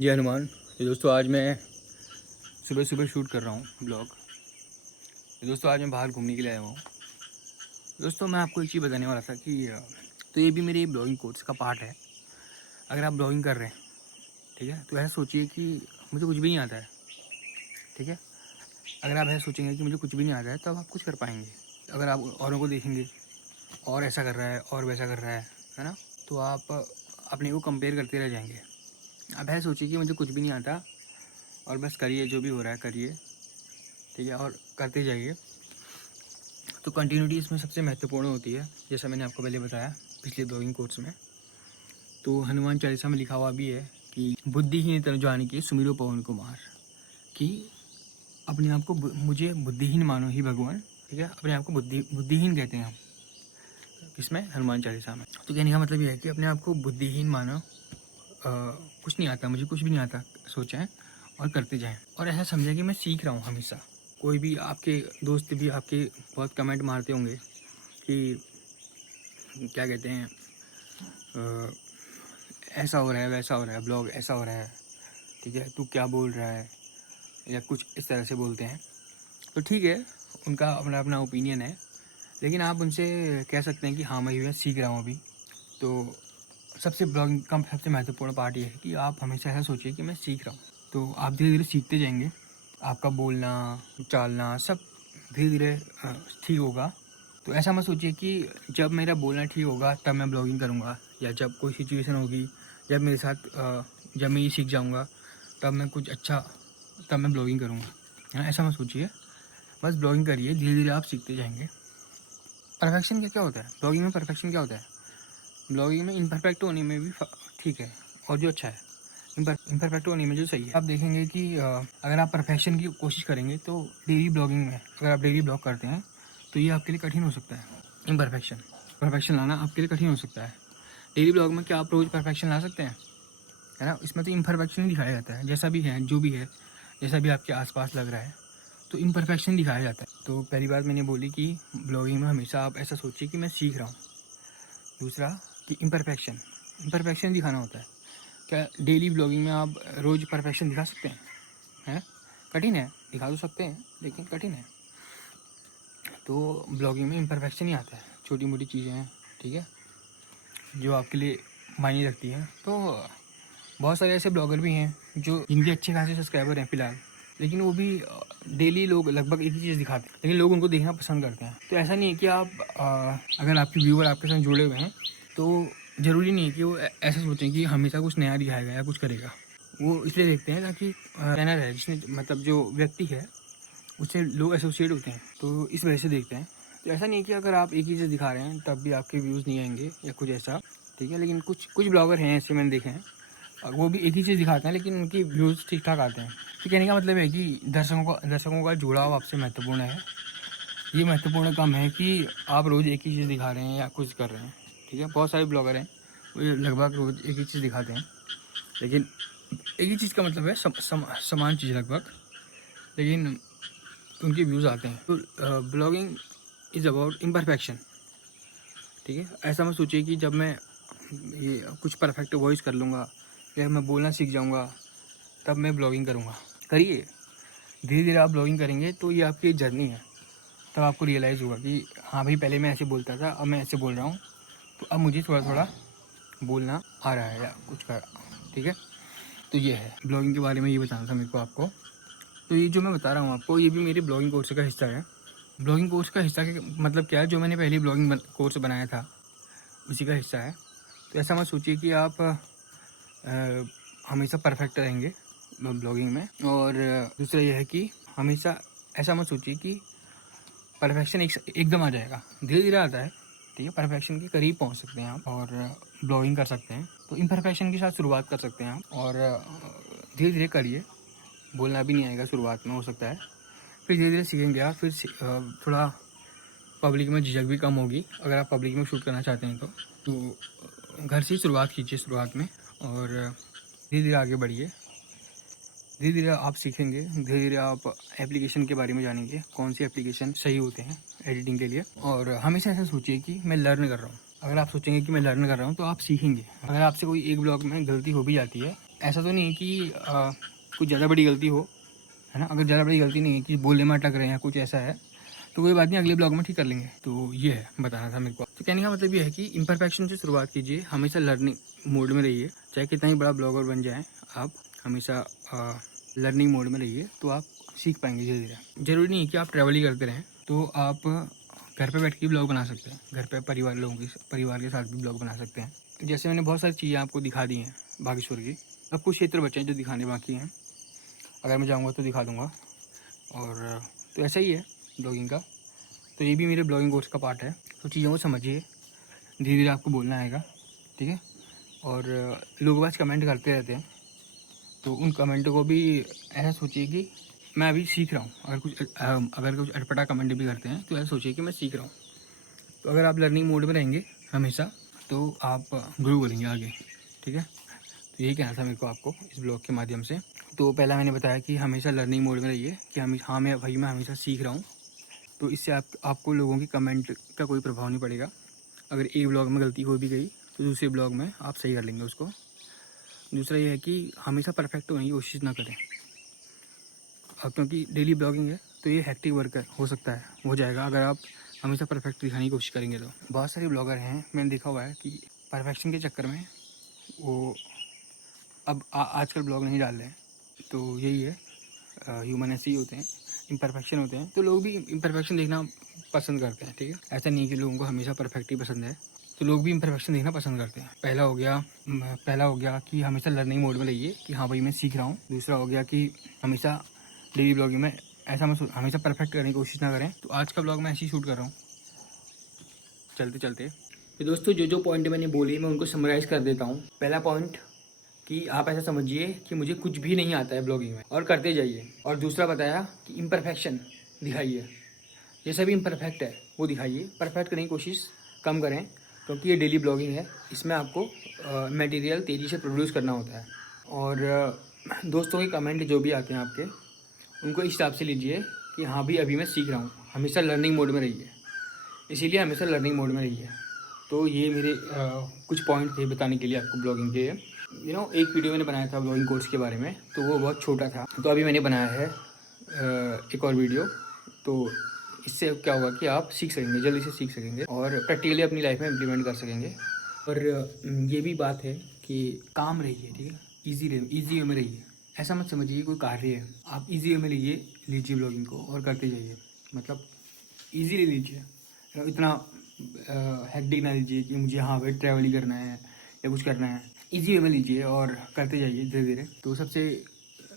जय हनुमान। तो दोस्तों आज मैं सुबह सुबह शूट कर रहा हूँ ब्लॉग। तो दोस्तों आज मैं बाहर घूमने के लिए आया हुआ हूँ। दोस्तों मैं आपको एक चीज़ बताने वाला था कि तो ये भी मेरी ब्लॉगिंग कोर्स का पार्ट है। अगर आप ब्लॉगिंग कर रहे हैं, ठीक है, तो ऐसा सोचिए कि मुझे कुछ भी नहीं आता है, ठीक है। अगर आप ऐसा सोचेंगे कि मुझे कुछ भी नहीं आता है तब आप कुछ कर पाएंगे। अगर आप औरों को देखेंगे और ऐसा कर रहा है और वैसा कर रहा है ना, तो आप अपने को कंपेयर करते रह जाएंगे। आप ऐसा सोचिए कि मुझे कुछ भी नहीं आता और बस करिए, जो भी हो रहा है करिए, ठीक है, और करते जाइए। तो कंटिन्यूटी इसमें सबसे महत्वपूर्ण होती है, जैसा मैंने आपको पहले बताया पिछले ब्लॉगिंग कोर्स में। तो हनुमान चालीसा में लिखा हुआ भी है कि बुद्धिहीन तनु जानिके सुमिरो पवन कुमार, कि अपने आप को मुझे बुद्धिहीन मानो ही भगवान, ठीक है। अपने आप को बुद्धिहीन कहते हैं हम, इसमें हनुमान चालीसा में। तो कहने का मतलब ये है कि अपने आप को बुद्धिहीन मानो, कुछ नहीं आता, मुझे कुछ भी नहीं आता, सोचें और करते जाएं। और ऐसा समझें कि मैं सीख रहा हूँ हमेशा। कोई भी आपके दोस्त भी आपके बहुत कमेंट मारते होंगे कि क्या कहते हैं, ऐसा हो रहा है, वैसा हो रहा है, ब्लॉग ऐसा हो रहा है, ठीक है, तू क्या बोल रहा है, या कुछ इस तरह से बोलते हैं। तो ठीक है, उनका अपना अपना ओपिनियन है, लेकिन आप उनसे कह सकते हैं कि हाँ मैं भी सीख रहा हूँ अभी। तो सबसे ब्लॉगिंग का सबसे महत्वपूर्ण पार्ट ये है कि आप हमेशा ऐसा सोचिए कि मैं सीख रहा हूँ। तो आप धीरे धीरे सीखते जाएंगे, आपका बोलना चालना सब धीरे धीरे ठीक होगा। तो ऐसा मत सोचिए कि जब मेरा बोलना ठीक होगा तब मैं ब्लॉगिंग करूँगा, या जब कोई सिचुएशन होगी, जब मेरे साथ जब मैं ये सीख जाऊँगा तब मैं कुछ अच्छा, तब मैं ब्लॉगिंग करूँगा, है ना। ऐसा मत सोचिए, बस ब्लॉगिंग करिए, धीरे धीरे आप सीखते जाएंगे। परफेक्शन क्या होता है ब्लॉगिंग में? परफेक्शन क्या होता है ब्लॉगिंग में? इम्परफेक्ट होने में भी ठीक है, और जो अच्छा है इम्परफेक्ट होने में जो सही है। आप देखेंगे कि अगर आप परफेक्शन की कोशिश करेंगे तो डेली ब्लॉगिंग में, अगर आप डेली ब्लॉग करते हैं तो ये आपके लिए कठिन हो सकता है। परफेक्शन लाना आपके लिए कठिन हो सकता है डेली ब्लॉग में। क्या आप रोज़ परफेक्शन ला सकते हैं? है ना। इसमें तो इम्परफेक्शन ही दिखाया जाता है, जैसा भी है, जो भी है, जैसा भी आपके आसपास लग रहा है, तो इम्परफेक्शन दिखाया जाता है। तो पहली बात मैंने बोली कि ब्लॉगिंग में हमेशा आप ऐसा सोचिए कि मैं सीख रहा हूँ। दूसरा कि इम्परफेक्शन दिखाना होता है। क्या डेली ब्लॉगिंग में आप रोज़ परफेक्शन दिखा सकते हैं? हैं, कठिन है। दिखा तो सकते हैं लेकिन कठिन है। तो ब्लॉगिंग में इम्परफेक्शन ही आता है, छोटी मोटी चीज़ें हैं, ठीक है, जो आपके लिए मायने रखती हैं। तो बहुत सारे ऐसे ब्लॉगर भी हैं जो जिनके अच्छे खासे सब्सक्राइबर हैं फ़िलहाल, लेकिन वो भी डेली लोग लगभग एक ही चीज़ दिखाते हैं, लेकिन लोग उनको देखना पसंद करते हैं। तो ऐसा नहीं है कि आप अगर आपके व्यूअर आपके साथ जुड़े हुए हैं तो ज़रूरी नहीं है कि वो ऐसा सोचें कि हमेशा कुछ नया दिखाएगा या कुछ करेगा। वो इसलिए देखते हैं ताकि चैनल है जिसने, मतलब जो व्यक्ति है उससे लोग एसोसिएट होते हैं, तो इस वजह से देखते हैं। तो ऐसा नहीं है कि अगर आप एक ही चीज़ दिखा रहे हैं तब भी आपके व्यूज़ नहीं आएंगे या कुछ ऐसा, ठीक है। लेकिन कुछ ब्लॉगर हैं ऐसे, मैंने देखे हैं, और वो भी एक ही चीज़ दिखाते हैं लेकिन उनकी व्यूज़ ठीक ठाक आते हैं। तो कहने का मतलब है कि दर्शकों का जुड़ाव आपसे महत्वपूर्ण है। ये महत्वपूर्ण काम है कि आप रोज़ एक ही चीज़ दिखा रहे हैं या कुछ कर रहे हैं, ठीक है। बहुत सारे ब्लॉगर हैं वो लगभग रोज़ एक ही चीज़ दिखाते हैं, लेकिन एक ही चीज़ का मतलब है समान चीज़ लगभग, लेकिन उनके व्यूज़ आते हैं। तो ब्लॉगिंग इज़ अबाउट इम्परफेक्शन, ठीक है। ऐसा मैं सोचिए कि जब मैं ये कुछ परफेक्ट वॉइस कर लूँगा या मैं बोलना सीख जाऊँगा तब मैं ब्लॉगिंग करूँगा। करिए, धीरे धीरे आप ब्लॉगिंग करेंगे तो ये आपकी जर्नी है। तब आपको रियलाइज़ होगा कि हाँ भाई, पहले मैं ऐसे बोलता था, अब मैं ऐसे बोल रहा हूँ, तो अब मुझे थोड़ा थोड़ा बोलना आ रहा है या कुछ कर, ठीक है। तो ये है ब्लॉगिंग के बारे में, ये बताना था मेरे को आपको। तो ये जो मैं बता रहा हूँ आपको, ये भी मेरे ब्लॉगिंग कोर्स का हिस्सा है। ब्लॉगिंग कोर्स का हिस्सा के मतलब क्या है, जो मैंने पहले ब्लॉगिंग कोर्स बनाया था उसी का हिस्सा है। तो ऐसा मत सोचिए कि आप हमेशा परफेक्ट रहेंगे ब्लॉगिंग में। और दूसरा यह है कि हमेशा ऐसा मत सोचिए कि परफेक्शन एकदम आ जाएगा, धीरे धीरे आता है, ठीक है। परफेक्शन के करीब पहुंच सकते हैं आप और ब्लॉगिंग कर सकते हैं। तो इम्परफेक्शन के साथ शुरुआत कर सकते हैं आप, और धीरे धीरे करिए। बोलना भी नहीं आएगा शुरुआत में, हो सकता है, फिर धीरे धीरे सीखेंगे आप। फिर थोड़ा पब्लिक में झिझक भी कम होगी अगर आप पब्लिक में शूट करना चाहते हैं तो घर से ही शुरुआत कीजिए शुरुआत में, और धीरे धीरे आगे बढ़िए। धीरे धीरे आप सीखेंगे, धीरे धीरे आप एप्लीकेशन के बारे में जानेंगे, कौन सी एप्लीकेशन सही होते हैं एडिटिंग के लिए। और हमेशा ऐसा सोचिए कि मैं लर्न कर रहा हूँ। अगर आप सोचेंगे कि मैं लर्न कर रहा हूँ तो आप सीखेंगे। अगर आपसे कोई एक ब्लॉग में गलती हो भी जाती है ऐसा तो नहीं है कि कुछ ज़्यादा बड़ी गलती हो, है ना। अगर ज़्यादा बड़ी गलती नहीं है कि बोलने में अटक रहे हैं, कुछ ऐसा है तो कोई बात नहीं, अगले ब्लॉग में ठीक कर लेंगे। तो ये है, बताना था मेरे को। तो कहने का मतलब ये है कि इम्परफेक्शन से शुरुआत कीजिए, हमेशा लर्निंग मोड में रहिए। चाहे कितना ही बड़ा ब्लॉगर बन जाए, आप हमेशा लर्निंग मोड में रहिए, तो आप सीख पाएंगे धीरे धीरे। ज़रूरी नहीं है कि आप ट्रैवल ही करते रहें, तो आप घर पे बैठ के ब्लॉग बना सकते हैं। घर पे परिवार के साथ भी ब्लॉग बना सकते हैं। जैसे मैंने बहुत सारी चीज़ें आपको दिखा दी हैं बागेश्वर की। अब कुछ क्षेत्र बचे हैं जो दिखाने बाकी हैं, अगर मैं जाऊँगा तो दिखा दूँगा। और तो ऐसा ही है ब्लॉगिंग का। तो ये भी मेरे ब्लॉगिंग कोर्स का पार्ट है। तो चीज़ों को समझिए, धीरे धीरे आपको बोलना आएगा, ठीक है। और लोग बस कमेंट करते रहते हैं, तो उन कमेंटों को भी ऐसा सोचिए कि मैं अभी सीख रहा हूँ। अगर कुछ अटपटा कमेंट भी करते हैं तो ऐसा सोचिए कि मैं सीख रहा हूँ। तो अगर आप लर्निंग मोड में रहेंगे हमेशा, तो आप ग्रो करेंगे आगे, ठीक है। तो यही कहना था मेरे को आपको इस ब्लॉग के माध्यम से। तो पहला मैंने बताया कि हमेशा लर्निंग मोड में रहिए, कि मैं हमेशा सीख रहा हूँ। तो इससे आपको लोगों की कमेंट का कोई प्रभाव नहीं पड़ेगा। अगर एक ब्लॉग में गलती हो भी गई तो दूसरे ब्लॉग में आप सही कर लेंगे उसको। दूसरा ये है कि हमेशा परफेक्ट होने की कोशिश ना करें, क्योंकि डेली ब्लॉगिंग है तो ये हेक्टिक वर्क हो सकता है, हो जाएगा अगर आप हमेशा परफेक्ट दिखाने की कोशिश करेंगे। तो बहुत सारे ब्लॉगर हैं, मैंने देखा हुआ है कि परफेक्शन के चक्कर में वो अब आजकल ब्लॉग नहीं डाल रहे हैं। तो यही है, ह्यूमन ऐसे ही होते हैं, इम्परफेक्शन होते हैं, तो लोग भी इम्परफेक्शन देखना पसंद करते हैं, ठीक है। ऐसा नहीं है कि लोगों को हमेशा परफेक्ट ही पसंद है, तो लोग भी इम्परफेक्शन देखना पसंद करते हैं। पहला हो गया कि हमेशा लर्निंग मोड में रहिए, कि हाँ भाई मैं सीख रहा हूँ। दूसरा हो गया कि हमेशा डेली ब्लॉगिंग में हमेशा परफेक्ट करने की कोशिश ना करें। तो आज का ब्लॉग मैं ऐसे ही शूट कर रहा हूँ चलते चलते। तो दोस्तों, जो पॉइंट मैंने बोली मैं उनको समराइज़ कर देता हूँ। पहला पॉइंट कि आप ऐसा समझिए कि मुझे कुछ भी नहीं आता है ब्लॉगिंग में, और करते जाइए। और दूसरा बताया कि इम्परफेक्शन दिखाइए, जैसा भी इम्परफेक्ट है वो दिखाइए, परफेक्ट करने की कोशिश कम करें, क्योंकि ये डेली ब्लॉगिंग है, इसमें आपको मटेरियल तेज़ी से प्रोड्यूस करना होता है। और दोस्तों के कमेंट जो भी आते हैं आपके, उनको इस हिसाब से लीजिए कि हाँ भी अभी मैं सीख रहा हूँ, हमेशा लर्निंग मोड में रहिए, इसीलिए हमेशा लर्निंग मोड में रहिए। तो ये मेरे कुछ पॉइंट थे बताने के लिए आपको ब्लॉगिंग के। एक वीडियो मैंने बनाया था ब्लॉगिंग कोर्स के बारे में, तो वो बहुत छोटा था। तो अभी मैंने बनाया है एक और वीडियो। तो इससे क्या होगा कि आप सीख सकेंगे, जल्दी से सीख सकेंगे और प्रैक्टिकली अपनी लाइफ में इम्प्लीमेंट कर सकेंगे। और ये भी बात है कि काम रहिए, ठीक है, ईजी वे में रहिए। ऐसा मत समझिए कोई कार्य है, आप ईजी वे में लीजिए ब्लॉगिंग को और करते जाइए। मतलब ईजीली लीजिए, इतना हेक्टिक ना लीजिए कि मुझे हाँ भाई ट्रैवल ही करना है या कुछ करना है। इजी वे में लीजिए और करते जाइए धीरे धीरे। तो सबसे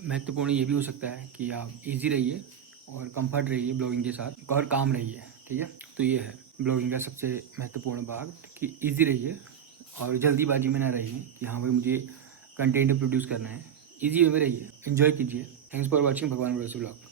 महत्वपूर्ण ये भी हो सकता है कि आप इजी रहिए और कंफर्ट रहिए ब्लॉगिंग के साथ, और काम रहिए, ठीक है। तो ये है ब्लॉगिंग का सबसे महत्वपूर्ण भाग, कि इजी रहिए और जल्दीबाजी में ना रहिए कि हाँ भाई मुझे कंटेंट प्रोड्यूस करना है। इजी वे में रहिए, एंजॉय कीजिए। थैंक्स फॉर वॉचिंग भगवान ब्लॉग।